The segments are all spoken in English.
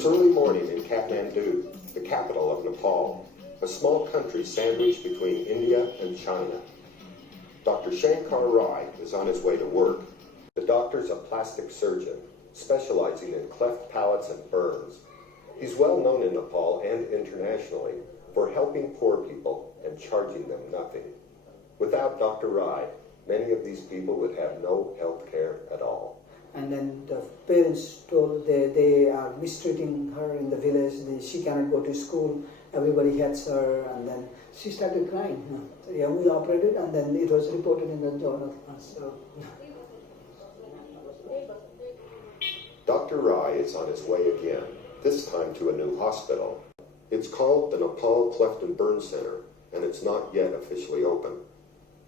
It's early morning in Kathmandu, the capital of Nepal, a small country sandwiched between India and China. Dr. Shankar Rai is on his way to work. The doctor's a plastic surgeon, specializing in cleft palates and burns. He's well known in Nepal and internationally for helping poor people and charging them nothing. Without Dr. Rai, many of these people would have no health care at all. And then the parents told they are mistreating her in the village. She cannot go to school. Everybody hates her. And then she started crying. So, yeah, we operated, and then it was reported in the journal. So. Dr. Rai is on his way again, this time to a new hospital. It's called the Nepal Cleft and Burn Center, and it's not yet officially open.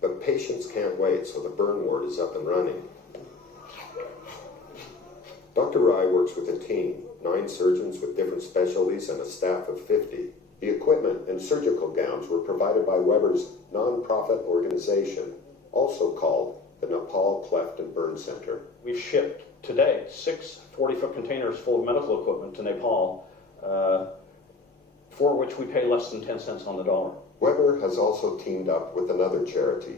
But patients can't wait, so the burn ward is up and running. Dr. Rai works with a team, 9 surgeons with different specialties and a staff of 50. The equipment and surgical gowns were provided by Weber's non-profit organization, also called the Nepal Cleft and Burn Center. We've shipped today 6 40-foot containers full of medical equipment to Nepal, for which we pay less than 10 cents on the dollar. Weber has also teamed up with another charity,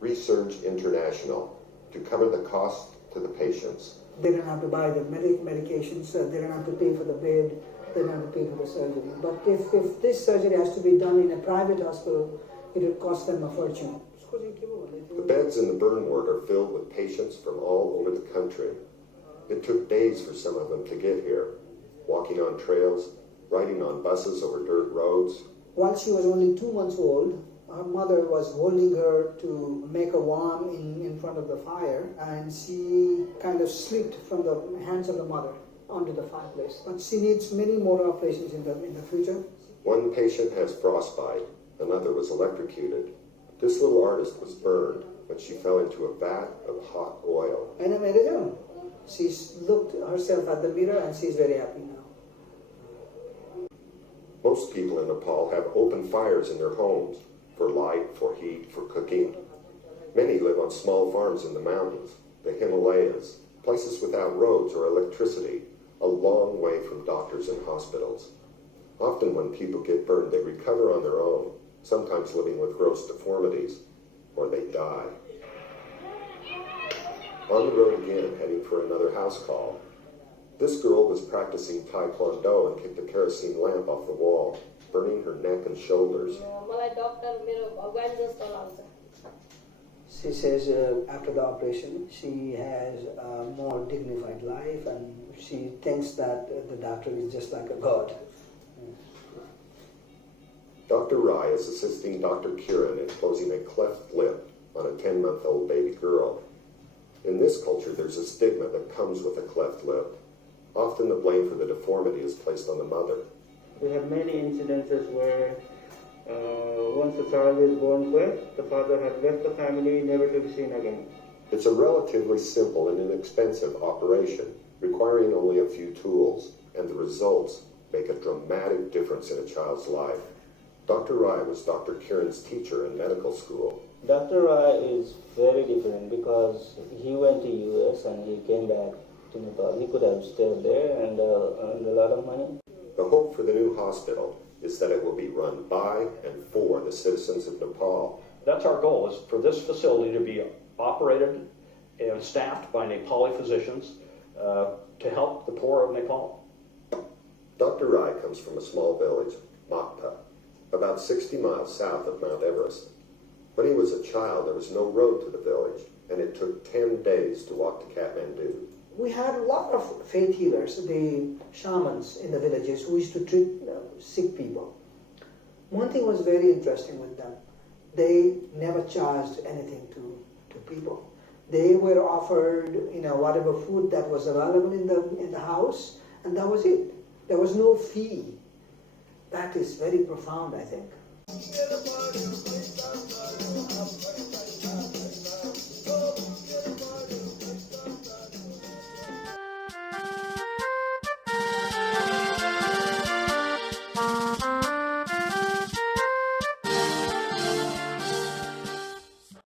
Research International, to cover the cost to the patients. They don't have to buy the medications, they don't have to pay for the bed, they don't have to pay for the surgery. But if this surgery has to be done in a private hospital, it would cost them a fortune. The beds in the burn ward are filled with patients from all over the country. It took days for some of them to get here, walking on trails, riding on buses over dirt roads. While she was only 2 months old, her mother was holding her to make a warm in front of the fire, and she kind of slipped from the hands of the mother onto the fireplace. But she needs many more operations in the future. One patient has frostbite, another was electrocuted. This little artist was burned when she fell into a vat of hot oil. She's looked herself at the mirror and she's very happy now. Most people in Nepal have open fires in their homes for light, for heat, for cooking. Many live on small farms in the mountains, the Himalayas, places without roads or electricity, a long way from doctors and hospitals. Often when people get burned, they recover on their own, sometimes living with gross deformities, or they die. On the road again, heading for another house call. This girl was practicing Taekwondo and kicked a kerosene lamp off the wall, burning her neck and shoulders. She says after the operation, she has a more dignified life, and she thinks that the doctor is just like a god. Dr. Rai is assisting Dr. Kiran in closing a cleft lip on a 10-month-old baby girl. In this culture, there's a stigma that comes with a cleft lip. Often the blame for the deformity is placed on the mother. We have many incidences where once the child is born cleft, the father has left the family, never to be seen again. It's a relatively simple and inexpensive operation, requiring only a few tools, and the results make a dramatic difference in a child's life. Dr. Rai was Dr. Kiran's teacher in medical school. Dr. Rai is very different because he went to US and he came back to Nepal. He could have stayed there and earned a lot of money. The hope for the new hospital is that it will be run by and for the citizens of Nepal. That's our goal, is for this facility to be operated and staffed by Nepali physicians to help the poor of Nepal. Dr. Rai comes from a small village, Makta, about 60 miles south of Mount Everest. When he was a child, there was no road to the village, and it took 10 days to walk to Kathmandu. We had a lot of faith healers, the shamans in the villages who used to treat sick people. One thing was very interesting with them. They never charged anything to people. They were offered, whatever food that was available in the house, and that was it. There was no fee. That is very profound, I think.